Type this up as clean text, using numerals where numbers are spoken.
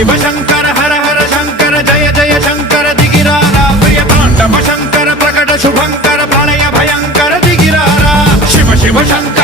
शिव शंकर हर हर शंकर जय जय शंकर दिगिरारा प्रिय तांडव शंकर प्रकट शुभंकर प्रलय भयंकर दिगिरारा शिव शिव शंकर